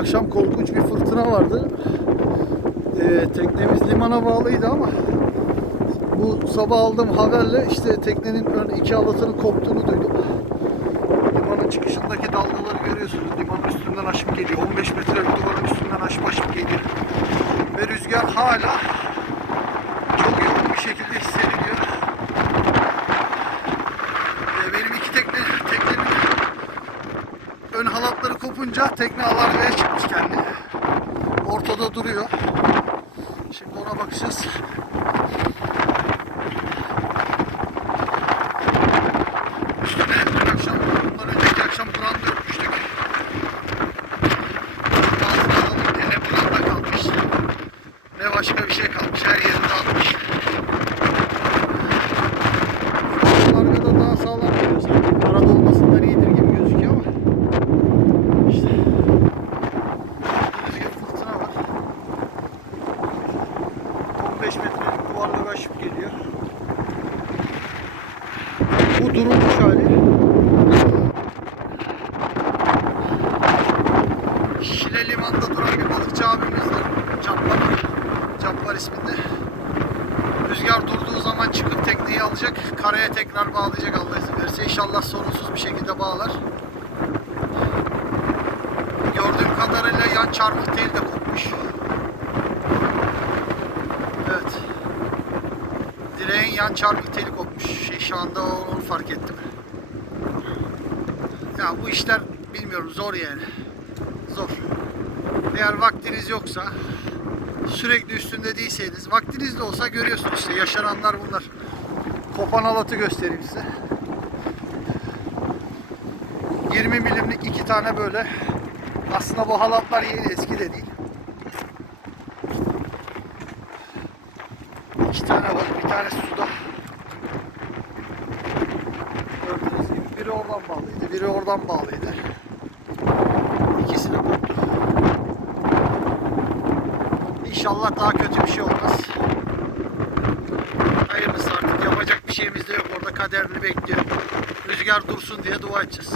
akşam korkunç bir fırtına vardı. Ee, teknemiz limana bağlıydı ama bu sabah aldığım haberle işte teknenin ön iki halatının koptuğunu duydum. Limanın çıkışındaki dalgaları görüyorsunuz. Limanın üstünden aşıp geliyor. 15 metrelik duvarın üstünden aşıp aşıp geliyor. Ve rüzgar hala çok yoğun bir şekilde hissediliyor. Ee, benim iki tekne, teknenin ön kopunca tekne alarmaya çıkmış kendi. Ortada duruyor. Şimdi ona bakacağız. Dün akşam, bundan önceki akşam alalım diye ne branda kalmış. Ne başka bir şey kalmış. Her yerini dağıtmış. Arkada daha sağlam duruyor sanki. Arada olmasından iyidir gibi gözüküyor ama. İşte. Gördüğünüz gibi fırtına var. 15 metrelik duvarla aşıp geliyor. Bu durulmuş hali. Şile limanında duran bir balıkçı abimiz var. Cabbar. Cabbar isminde. Rüzgar durduğu zaman çıkıp tekneyi alacak. Karaya tekrar bağlayacak Allah izin verirse. İnşallah sorunsuz bir şekilde bağlar. Gördüğüm kadarıyla yan çarmıh tel de kopmuş. Yan çarmıh teli kopmuş. Şey, şu anda onu fark ettim. Ya bu işler bilmiyorum zor yani. Zor. Eğer vaktiniz yoksa sürekli üstünde değilseniz vaktiniz de olsa görüyorsunuz işte yaşananlar bunlar. Kopan halatı göstereyim size. 20 milimlik iki tane böyle. Aslında bu halatlar yeni eski de değil. İki tane var. Bir tanesi suda. Gördüğünüz gibi biri oradan bağlıydı. Biri oradan bağlıydı. İkisi de koptu. İnşallah daha kötü bir şey olmaz. Hayırlısı artık yapacak bir şeyimiz de yok. Orada kaderini bekliyor. Rüzgar dursun diye dua edeceğiz.